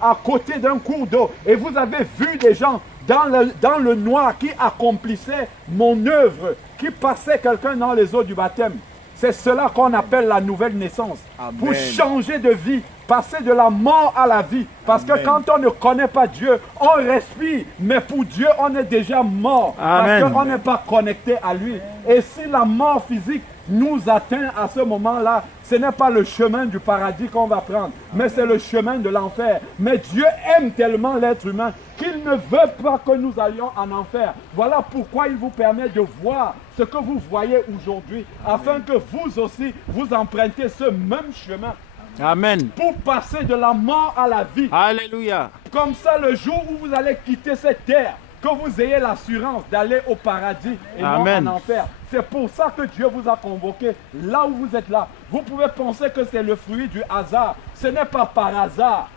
à côté d'un cours d'eau et vous avez vu des gens dans le noir qui accomplissaient mon œuvre, qui passaient quelqu'un dans les eaux du baptême. C'est cela qu'on appelle la nouvelle naissance. Amen. Pour changer de vie, passer de la mort à la vie. Parce Amen. que quand on ne connaît pas Dieu, on respire. Mais pour Dieu, on est déjà mort. Amen. Parce qu'on n'est pas connecté à lui. Et si la mort physique nous atteint à ce moment-là, ce n'est pas le chemin du paradis qu'on va prendre, mais c'est le chemin de l'enfer. Mais Dieu aime tellement l'être humain qu'il ne veut pas que nous allions en enfer. Voilà pourquoi il vous permet de voir ce que vous voyez aujourd'hui, afin que vous aussi, vous empruntez ce même chemin. Amen. Pour passer de la mort à la vie. Alléluia. Comme ça, le jour où vous allez quitter cette terre, que vous ayez l'assurance d'aller au paradis et Amen. non en enfer. C'est pour ça que Dieu vous a convoqué là où vous êtes là. Vous pouvez penser que c'est le fruit du hasard. Ce n'est pas par hasard.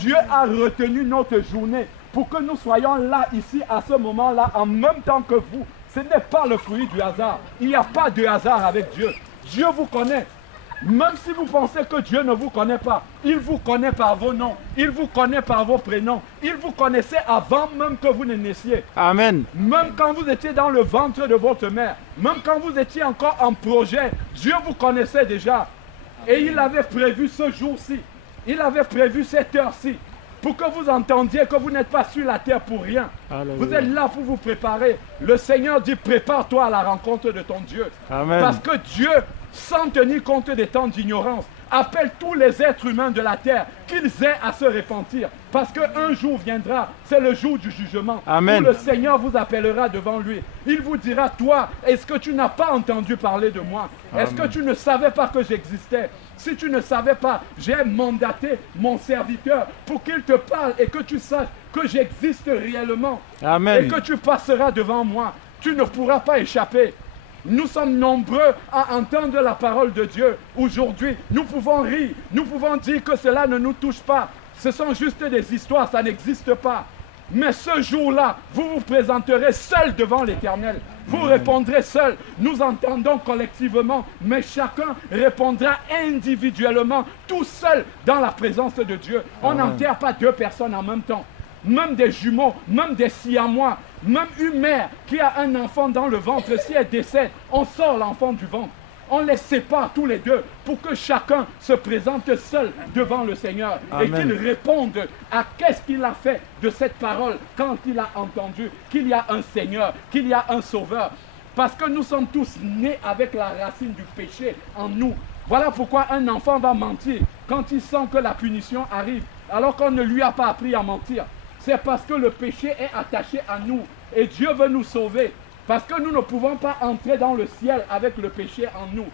Dieu a retenu notre journée pour que nous soyons là, ici, à ce moment-là, en même temps que vous. Ce n'est pas le fruit du hasard. Il n'y a pas de hasard avec Dieu. Dieu vous connaît. Même si vous pensez que Dieu ne vous connaît pas, il vous connaît par vos noms, il vous connaît par vos prénoms, il vous connaissait avant même que vous ne naissiez. Amen. Même quand vous étiez dans le ventre de votre mère, même quand vous étiez encore en projet, Dieu vous connaissait déjà. Et il avait prévu ce jour-ci, il avait prévu cette heure-ci, pour que vous entendiez que vous n'êtes pas sur la terre pour rien. Alléluia. Vous êtes là pour vous préparer. Le Seigneur dit, prépare-toi à la rencontre de ton Dieu. Amen. Parce que Dieu, sans tenir compte des temps d'ignorance, appelle tous les êtres humains de la terre qu'ils aient à se repentir. Parce qu'un jour viendra, c'est le jour du jugement. Amen. Où le Seigneur vous appellera devant lui. Il vous dira, toi, est-ce que tu n'as pas entendu parler de moi? Est-ce que tu ne savais pas que j'existais? Si tu ne savais pas, j'ai mandaté mon serviteur pour qu'il te parle et que tu saches que j'existe réellement. Amen. Et que tu passeras devant moi. Tu ne pourras pas échapper. Nous sommes nombreux à entendre la parole de Dieu. Aujourd'hui, nous pouvons rire, nous pouvons dire que cela ne nous touche pas. Ce sont juste des histoires, ça n'existe pas. Mais ce jour-là, vous vous présenterez seul devant l'Éternel. Vous répondrez seul. Nous entendons collectivement, mais chacun répondra individuellement, tout seul dans la présence de Dieu. On n'enterre pas deux personnes en même temps. Même des jumeaux, même des siamois, même une mère qui a un enfant dans le ventre, si elle décède, on sort l'enfant du ventre. On les sépare tous les deux pour que chacun se présente seul devant le Seigneur. Amen. Et qu'il réponde à qu'est-ce qu'il a fait de cette parole quand il a entendu qu'il y a un Seigneur, qu'il y a un Sauveur. Parce que nous sommes tous nés avec la racine du péché en nous. Voilà pourquoi un enfant va mentir quand il sent que la punition arrive, alors qu'on ne lui a pas appris à mentir. C'est parce que le péché est attaché à nous et Dieu veut nous sauver. Parce que nous ne pouvons pas entrer dans le ciel avec le péché en nous.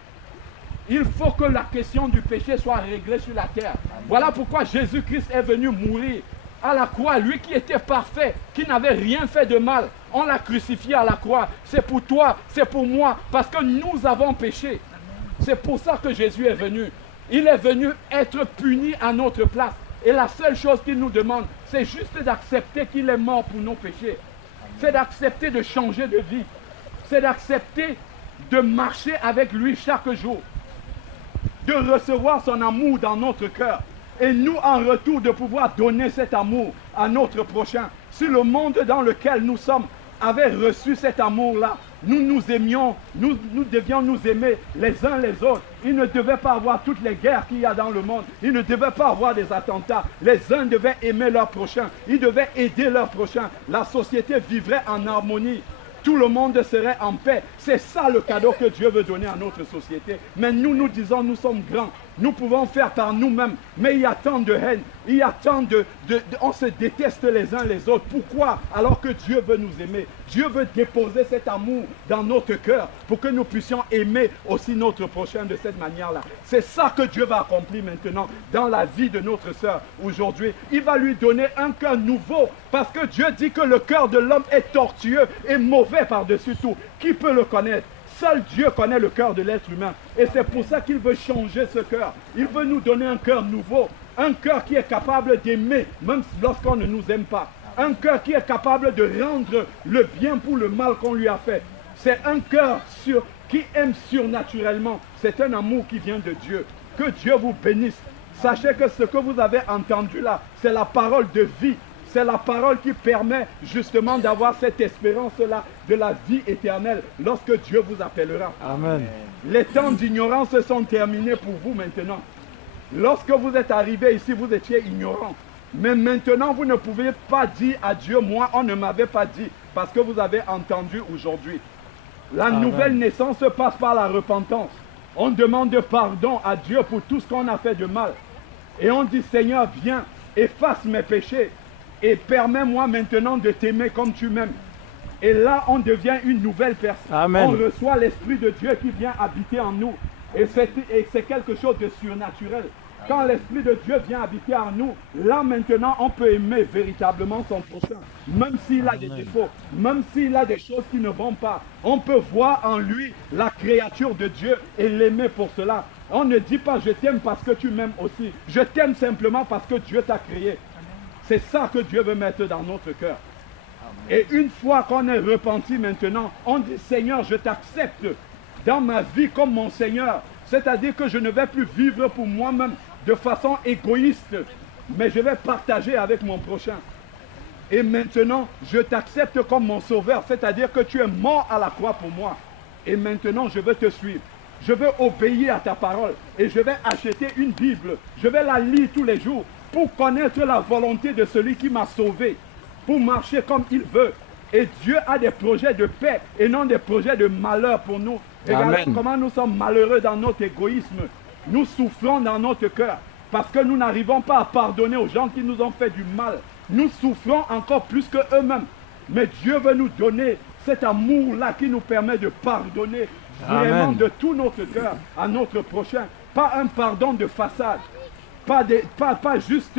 Il faut que la question du péché soit réglée sur la terre. Voilà pourquoi Jésus-Christ est venu mourir à la croix. Lui qui était parfait, qui n'avait rien fait de mal. On l'a crucifié à la croix. C'est pour toi, c'est pour moi, parce que nous avons péché. C'est pour ça que Jésus est venu. Il est venu être puni à notre place. Et la seule chose qu'il nous demande, c'est juste d'accepter qu'il est mort pour nos péchés. C'est d'accepter de changer de vie. C'est d'accepter de marcher avec lui chaque jour. De recevoir son amour dans notre cœur. Et nous, en retour, de pouvoir donner cet amour à notre prochain. Si le monde dans lequel nous sommes avait reçu cet amour-là, nous nous aimions, nous devions nous aimer les uns les autres. Il ne devait pas avoir toutes les guerres qu'il y a dans le monde. Il ne devait pas avoir des attentats. Les uns devaient aimer leur prochain. Ils devaient aider leur prochain. La société vivrait en harmonie. Tout le monde serait en paix. C'est ça le cadeau que Dieu veut donner à notre société. Mais nous disons, nous sommes grands. Nous pouvons faire par nous-mêmes. Mais il y a tant de haine. Il y a tant on se déteste les uns les autres. Pourquoi? Alors que Dieu veut nous aimer. Dieu veut déposer cet amour dans notre cœur pour que nous puissions aimer aussi notre prochain de cette manière-là. C'est ça que Dieu va accomplir maintenant dans la vie de notre sœur aujourd'hui. Il va lui donner un cœur nouveau parce que Dieu dit que le cœur de l'homme est tortueux et mauvais par-dessus tout. Qui peut le connaître? Seul Dieu connaît le cœur de l'être humain. Et c'est pour ça qu'il veut changer ce cœur. Il veut nous donner un cœur nouveau. Un cœur qui est capable d'aimer, même lorsqu'on ne nous aime pas. Un cœur qui est capable de rendre le bien pour le mal qu'on lui a fait. C'est un cœur qui aime surnaturellement. C'est un amour qui vient de Dieu. Que Dieu vous bénisse. Sachez que ce que vous avez entendu là, c'est la parole de vie. C'est la parole qui permet justement d'avoir cette espérance-là de la vie éternelle lorsque Dieu vous appellera. Amen. Les temps d'ignorance sont terminés pour vous maintenant. Lorsque vous êtes arrivé ici, vous étiez ignorant. Mais maintenant, vous ne pouvez pas dire à Dieu, moi, on ne m'avait pas dit, parce que vous avez entendu aujourd'hui. La nouvelle naissance passe par la repentance. On demande pardon à Dieu pour tout ce qu'on a fait de mal. Et on dit, Seigneur, viens, efface mes péchés et permets-moi maintenant de t'aimer comme tu m'aimes. Et là, on devient une nouvelle personne. Amen. On reçoit l'Esprit de Dieu qui vient habiter en nous. Et c'est quelque chose de surnaturel. Quand l'Esprit de Dieu vient habiter en nous, là maintenant, on peut aimer véritablement son prochain. Même s'il a des défauts, même s'il a des choses qui ne vont pas, on peut voir en lui la créature de Dieu et l'aimer pour cela. On ne dit pas je t'aime parce que tu m'aimes aussi. Je t'aime simplement parce que Dieu t'a créé. C'est ça que Dieu veut mettre dans notre cœur. Et une fois qu'on est repenti maintenant, on dit Seigneur, je t'accepte dans ma vie comme mon Seigneur. C'est-à-dire que je ne vais plus vivre pour moi-même de façon égoïste, mais je vais partager avec mon prochain. Et maintenant, je t'accepte comme mon sauveur, c'est-à-dire que tu es mort à la croix pour moi. Et maintenant, je veux te suivre. Je veux obéir à ta parole et je vais acheter une Bible. Je vais la lire tous les jours pour connaître la volonté de celui qui m'a sauvé, pour marcher comme il veut. Et Dieu a des projets de paix et non des projets de malheur pour nous. Regardez comment nous sommes malheureux dans notre égoïsme. Nous souffrons dans notre cœur parce que nous n'arrivons pas à pardonner aux gens qui nous ont fait du mal. Nous souffrons encore plus que eux-mêmes. Mais Dieu veut nous donner cet amour-là qui nous permet de pardonner vraiment de tout notre cœur à notre prochain. Pas un pardon de façade. Pas juste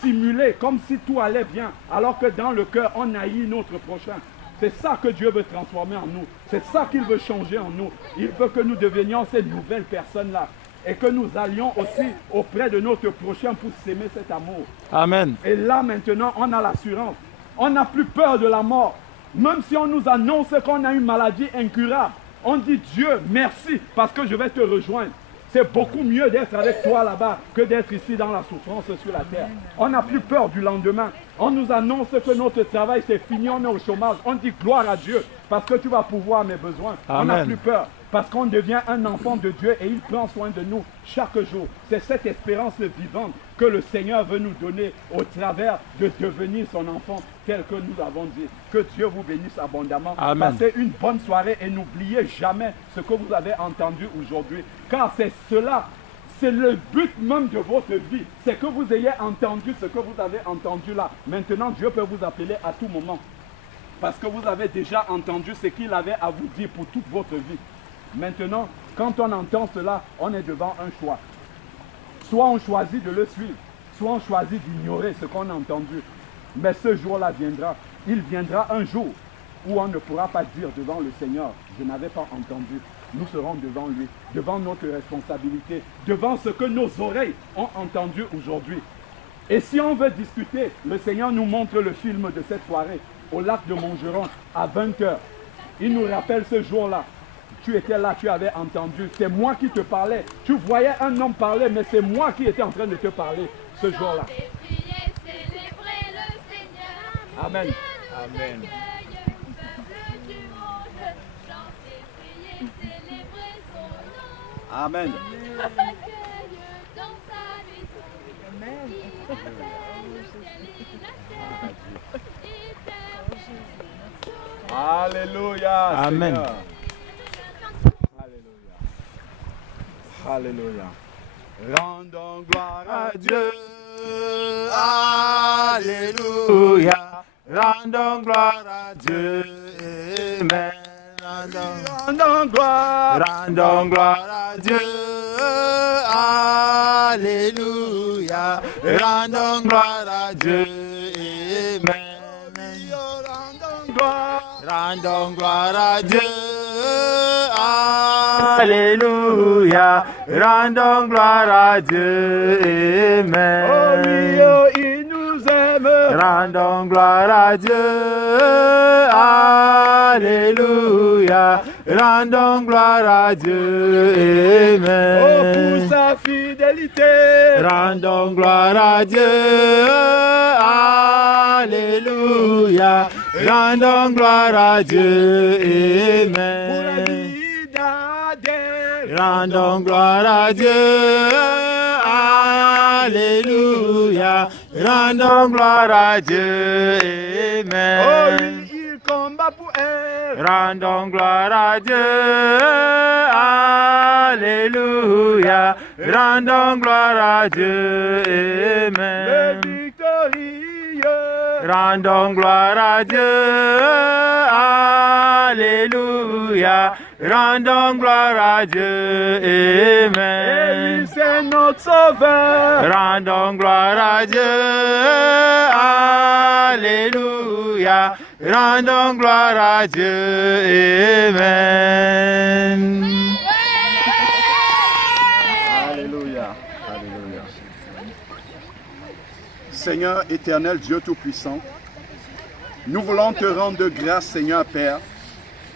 simulé comme si tout allait bien. Alors que dans le cœur, on haït notre prochain. C'est ça que Dieu veut transformer en nous. C'est ça qu'il veut changer en nous. Il veut que nous devenions ces nouvelles personnes-là. Et que nous allions aussi auprès de notre prochain pour s'aimer cet amour. Amen. Et là maintenant, on a l'assurance. On n'a plus peur de la mort. Même si on nous annonce qu'on a une maladie incurable, on dit Dieu, merci parce que je vais te rejoindre. C'est beaucoup mieux d'être avec toi là-bas que d'être ici dans la souffrance sur la terre. On n'a plus peur du lendemain. On nous annonce que notre travail c'est fini, on est au chômage. On dit gloire à Dieu parce que tu vas pouvoir mes besoins. Amen. On n'a plus peur parce qu'on devient un enfant de Dieu et il prend soin de nous chaque jour. C'est cette espérance vivante que le Seigneur veut nous donner au travers de devenir son enfant tel que nous avons dit. Que Dieu vous bénisse abondamment. Amen. Passez une bonne soirée et n'oubliez jamais ce que vous avez entendu aujourd'hui. Car c'est cela, c'est le but même de votre vie. C'est que vous ayez entendu ce que vous avez entendu là. Maintenant, Dieu peut vous appeler à tout moment. Parce que vous avez déjà entendu ce qu'il avait à vous dire pour toute votre vie. Maintenant, quand on entend cela, on est devant un choix. Soit on choisit de le suivre, soit on choisit d'ignorer ce qu'on a entendu. Mais ce jour-là viendra. Il viendra un jour où on ne pourra pas dire devant le Seigneur, je n'avais pas entendu. Nous serons devant lui, devant notre responsabilité, devant ce que nos oreilles ont entendu aujourd'hui. Et si on veut discuter, le Seigneur nous montre le film de cette soirée au lac de Montgeron à 20 h. Il nous rappelle ce jour-là. Tu étais là, tu avais entendu. C'est moi qui te parlais. Tu voyais un homme parler, mais c'est moi qui étais en train de te parler ce jour-là. Amen. Amen. Amen. Alléluia. Amen. Seigneur. Alléluia. Rendons gloire à Dieu. Alléluia. Rendons gloire à Dieu. Amen. Rendons gloire. Rendons gloire à Dieu. Alléluia. Rendons gloire à Dieu. Amen. Rendons gloire à Dieu. Alléluia. Rendons gloire à Dieu. Amen. Oh oui, oh, il nous aime. Rendons gloire à Dieu. Alléluia. rendons gloire à Dieu. Amen. Oh, pour sa fidélité, rendons gloire à Dieu. Alléluia. Rendons gloire à Dieu. pour la Amen. vie d'Adèle, Rendons gloire à Dieu. Alléluia. Rendons gloire à Dieu. oh Amen. oui, il combat pour elle, Rendons gloire à Dieu. Alléluia. Rendons gloire à Dieu. le Amen. victorieux, Rendons gloire à Dieu. Alléluia. Rendons gloire à Dieu. et Amen. lui c'est notre sauveur, Rendons gloire à Dieu. Alléluia. Rendons gloire à Dieu. Amen. Alléluia. Alléluia. Seigneur éternel, Dieu Tout-Puissant, nous voulons te rendre grâce, Seigneur Père,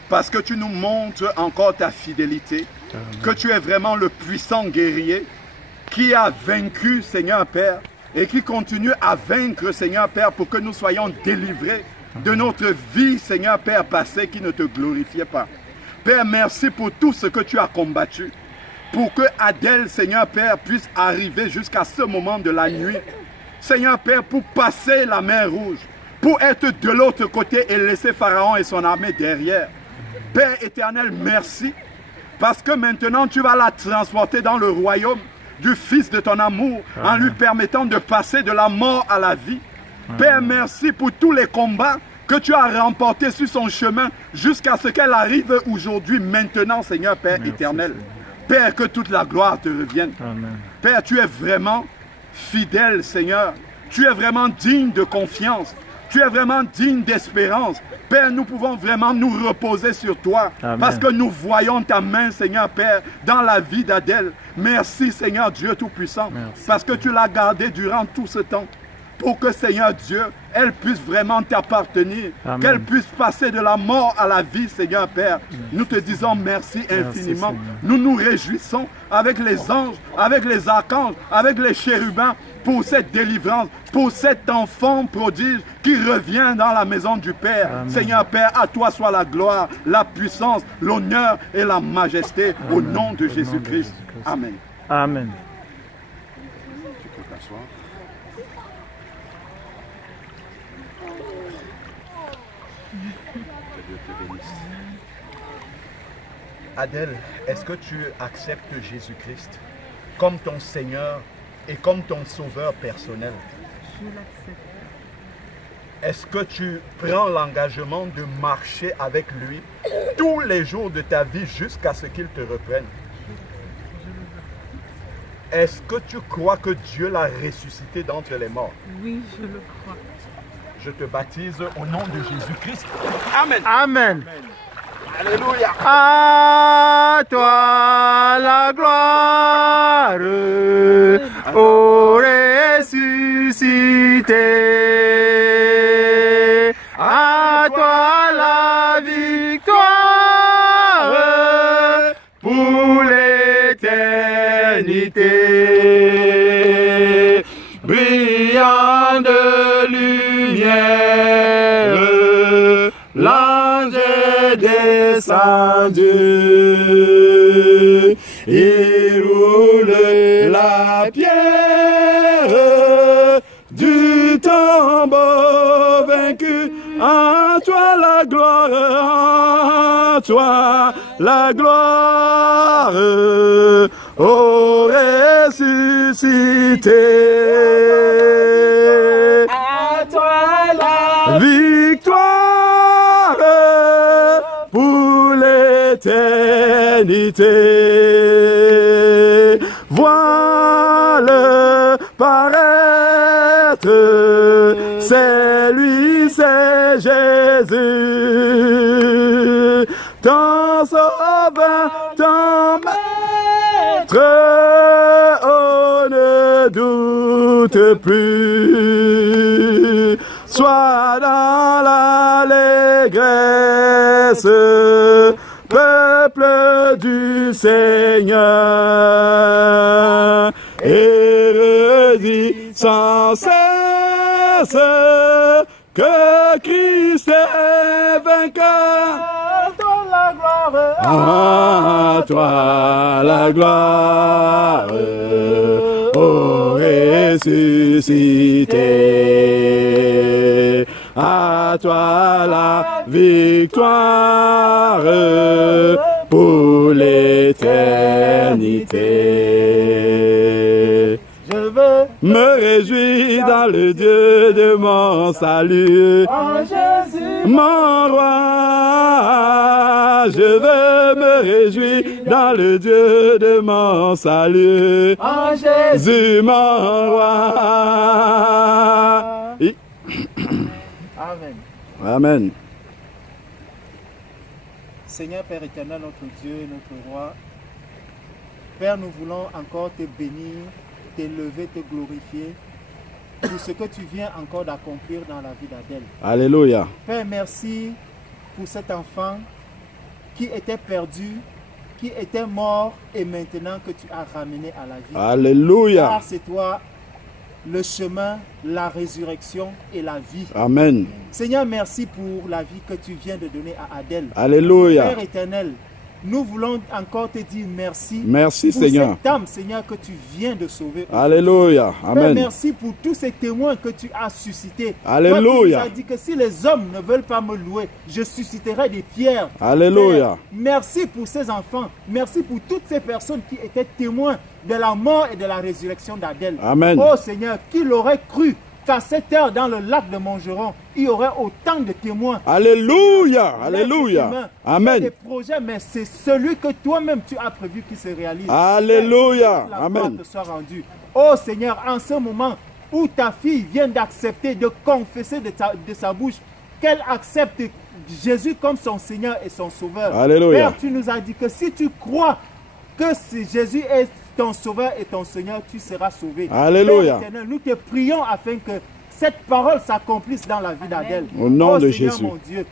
parce que tu nous montres encore ta fidélité, que tu es vraiment le puissant guerrier qui a vaincu, Seigneur Père, et qui continue à vaincre, Seigneur Père, pour que nous soyons délivrés de notre vie, Seigneur Père, passée qui ne te glorifiait pas. Père, merci pour tout ce que tu as combattu, pour que Adèle, Seigneur Père, puisse arriver jusqu'à ce moment de la nuit. Seigneur Père, pour passer la mer Rouge, pour être de l'autre côté et laisser Pharaon et son armée derrière. Père éternel, merci, parce que maintenant tu vas la transporter dans le royaume du Fils de ton amour, en lui permettant de passer de la mort à la vie. Père, merci pour tous les combats que tu as remportés sur son chemin jusqu'à ce qu'elle arrive aujourd'hui, maintenant, Seigneur Père éternel. Père, que toute la gloire te revienne. Amen. Père, tu es vraiment fidèle, Seigneur. Tu es vraiment digne de confiance. Tu es vraiment digne d'espérance. Père, nous pouvons vraiment nous reposer sur toi. Amen. Parce que nous voyons ta main, Seigneur Père, dans la vie d'Adèle. Merci, Seigneur Dieu Tout-Puissant. Merci. Parce que tu l'as gardée durant tout ce temps. Pour que, Seigneur Dieu, elle puisse vraiment t'appartenir. Amen. Qu'elle puisse passer de la mort à la vie, Seigneur Père. Nous te disons merci infiniment. Seigneur. Nous nous réjouissons avec les anges, avec les archanges, avec les chérubins pour cette délivrance, pour cet enfant prodige qui revient dans la maison du Père. Amen. Seigneur Père, à toi soit la gloire, la puissance, l'honneur et la majesté au Amen. nom de Au nom de Jésus-Christ. Jésus-Christ. Amen. Amen. Tu peux t'asseoir. Que Dieu te bénisse. Adèle, est-ce que tu acceptes Jésus-Christ comme ton Seigneur et comme ton Sauveur personnel? Je l'accepte. Est-ce que tu prends l'engagement de marcher avec lui tous les jours de ta vie jusqu'à ce qu'il te reprenne? Est-ce que tu crois que Dieu l'a ressuscité d'entre les morts? Oui, je le crois. Je te baptise au nom de Jésus-Christ. Amen. Amen. Alléluia. À toi la gloire, ô ressuscité. À toi la victoire pour l'éternité. Brillant de lumière, l'ange est descendu. Il roule la pierre du tombeau vaincu. En toi la gloire, en toi la gloire, ô ressuscité. À toi la Victoire pour l'éternité. Vois-le paraître, c'est lui, c'est Jésus, ton sauveur, ton maître. On ne doute plus. Sois dans l'allégresse, peuple du Seigneur, et redis sans cesse que Christ est vainqueur. À toi la gloire, ô ressuscité. À toi la victoire pour l'éternité. Je veux me réjouir dans le Dieu de mon salut. en Jésus, Mon roi, je veux me réjouir dans le Dieu de mon salut. en Jésus. Jésus, mon roi. Amen. Amen. Seigneur Père éternel, notre Dieu, notre roi, Père, nous voulons encore te bénir, t'élever, te glorifier pour ce que tu viens encore d'accomplir dans la vie d'Adèle. Alléluia. Père, merci pour cet enfant qui était perdu, qui était mort et maintenant que tu as ramené à la vie. Alléluia. Car c'est toi le chemin, la résurrection et la vie. Amen. Seigneur, merci pour la vie que tu viens de donner à Adèle. Alléluia. Père éternel, nous voulons encore te dire merci. Merci, pour Seigneur. cette âme, Seigneur, que tu viens de sauver. Alléluia. Père, Amen. merci pour tous ces témoins que tu as suscités. Alléluia. Toi qui nous as dit que si les hommes ne veulent pas me louer, je susciterai des pierres. Alléluia. Père, merci pour ces enfants. Merci pour toutes ces personnes qui étaient témoins de la mort et de la résurrection d'Adèle. Amen. Oh Seigneur, qui l'aurait cru qu'à cette heure dans le lac de Montgeron, il y aurait autant de témoins. Alléluia. L'être Alléluia. humain fait Amen. des projets, mais c'est celui que toi-même tu as prévu qui se réalise. Alléluia. Que la gloire Amen. te soit rendue. Oh Seigneur, en ce moment où ta fille vient d'accepter, de confesser de sa bouche qu'elle accepte Jésus comme son Seigneur et son Sauveur. Alléluia. Père, tu nous as dit que si tu crois que si Jésus est ton Sauveur et ton Seigneur, tu seras sauvé. Alléluia. Père éternel, nous te prions afin que cette parole s'accomplisse dans la vie d'Adèle. Au nom Oh de Seigneur, Jésus. mon Dieu,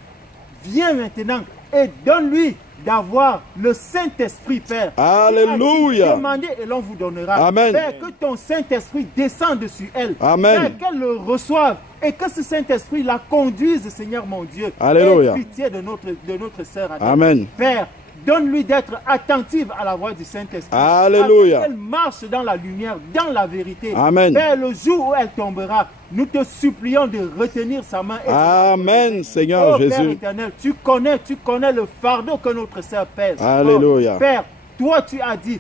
viens maintenant et donne-lui d'avoir le Saint-Esprit, Père. Alléluia. Demandez et l'on vous donnera. Amen. Père, que ton Saint-Esprit descende sur elle. Amen. Père, qu'elle le reçoive et que ce Saint-Esprit la conduise, Seigneur mon Dieu. Alléluia. Aie pitié de notre sœur Adèle. Amen. Père, donne-lui d'être attentive à la voix du Saint-Esprit. Alléluia. Afin qu'elle marche dans la lumière, dans la vérité. Amen. Père, le jour où elle tombera, nous te supplions de retenir sa main. Et de la Amen, protéger. Seigneur Oh, Père Jésus. éternel, tu connais le fardeau que notre sœur pèse. Alléluia. Oh, Père, toi tu as dit,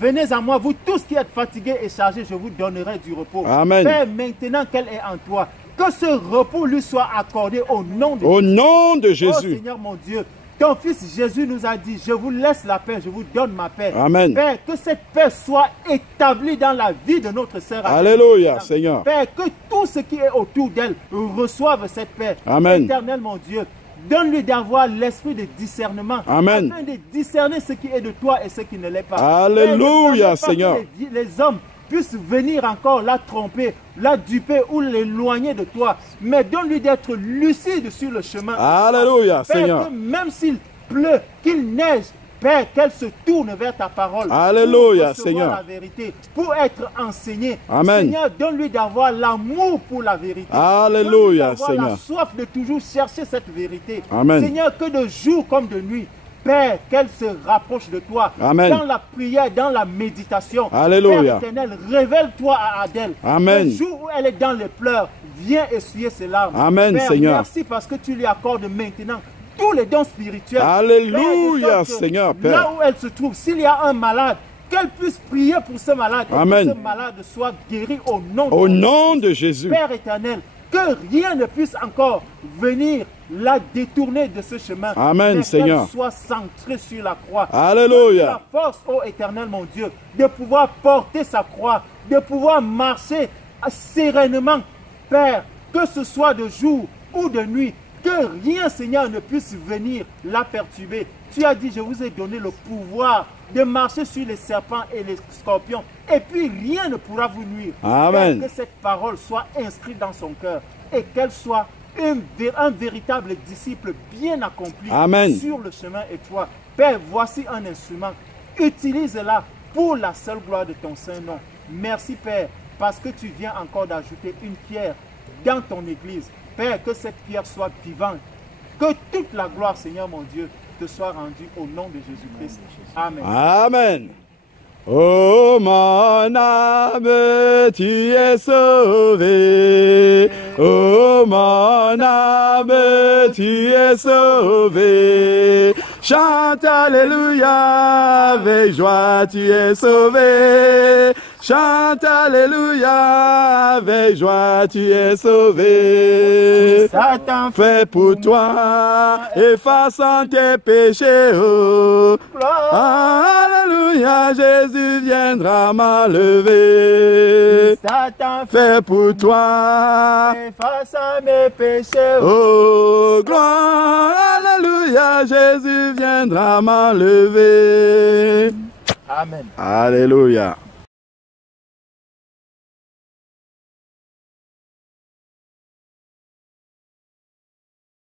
venez à moi, vous tous qui êtes fatigués et chargés, je vous donnerai du repos. Amen. Père, maintenant qu'elle est en toi, que ce repos lui soit accordé au nom de Au nom de Oh Jésus. Seigneur mon Dieu, ton fils Jésus nous a dit, je vous laisse la paix, je vous donne ma paix. Amen. Père, que cette paix soit établie dans la vie de notre sœur. Alléluia, Seigneur. Père, que tout ce qui est autour d'elle reçoive cette paix. Amen. Éternel mon Dieu, donne-lui d'avoir l'esprit de discernement. Amen. Afin de discerner ce qui est de toi et ce qui ne l'est pas. Alléluia, Père, ne permets pas Seigneur. que les hommes puissent venir encore la tromper, la duper ou l'éloigner de toi. Mais donne-lui d'être lucide sur le chemin. Alléluia, Père, Seigneur. que même s'il pleut, qu'il neige, Père, qu'elle se tourne vers ta parole. Alléluia, pour recevoir Seigneur. la vérité, pour être enseignée. Amen. Seigneur, donne-lui d'avoir l'amour pour la vérité. Alléluia, Donne-lui d'avoir Seigneur. la soif de toujours chercher cette vérité. Amen. Seigneur, que de jour comme de nuit, Père, qu'elle se rapproche de toi. Amen. Dans la prière, dans la méditation. Alléluia. Père éternel, révèle-toi à Adèle. Amen. Le jour où elle est dans les pleurs, viens essuyer ses larmes. Amen, Père, Seigneur. merci parce que tu lui accordes maintenant tous les dons spirituels. Alléluia, Père, de sorte que Seigneur, Père. Là où elle se trouve, s'il y a un malade, qu'elle puisse prier pour ce malade. Et Amen. que ce malade soit guéri au nom Au de nom de Jésus. Père éternel, que rien ne puisse encore venir la détourner de ce chemin. Amen, mais Seigneur. qu'elle soit centrée sur la croix. Alléluia. La force, ô éternel mon Dieu, de pouvoir porter sa croix, de pouvoir marcher sereinement. Père, que ce soit de jour ou de nuit, que rien, Seigneur, ne puisse venir la perturber. Tu as dit, je vous ai donné le pouvoir de marcher sur les serpents et les scorpions. Et puis, rien ne pourra vous nuire. Amen. Père, que cette parole soit inscrite dans son cœur et qu'elle soit un véritable disciple bien accompli Amen. sur le chemin étroit. Père, voici un instrument. Utilise-la pour la seule gloire de ton Saint-Nom. Merci Père, parce que tu viens encore d'ajouter une pierre dans ton église. Père, que cette pierre soit vivante. Que toute la gloire, Seigneur mon Dieu, te soit rendue au nom de Jésus-Christ. Amen. Amen. Oh mon âme, tu es sauvé. Oh mon âme, tu es sauvé. Chante alléluia, avec joie tu es sauvé. Chante alléluia, avec joie tu es sauvé. Satan Fait pour toi, effaçant tes péchés. Oh. Alléluia, Jésus viendra m'enlever. Satan Fait pour toi, efface mes péchés. oh gloire, alléluia, Jésus viendra m'enlever. Amen. Alléluia.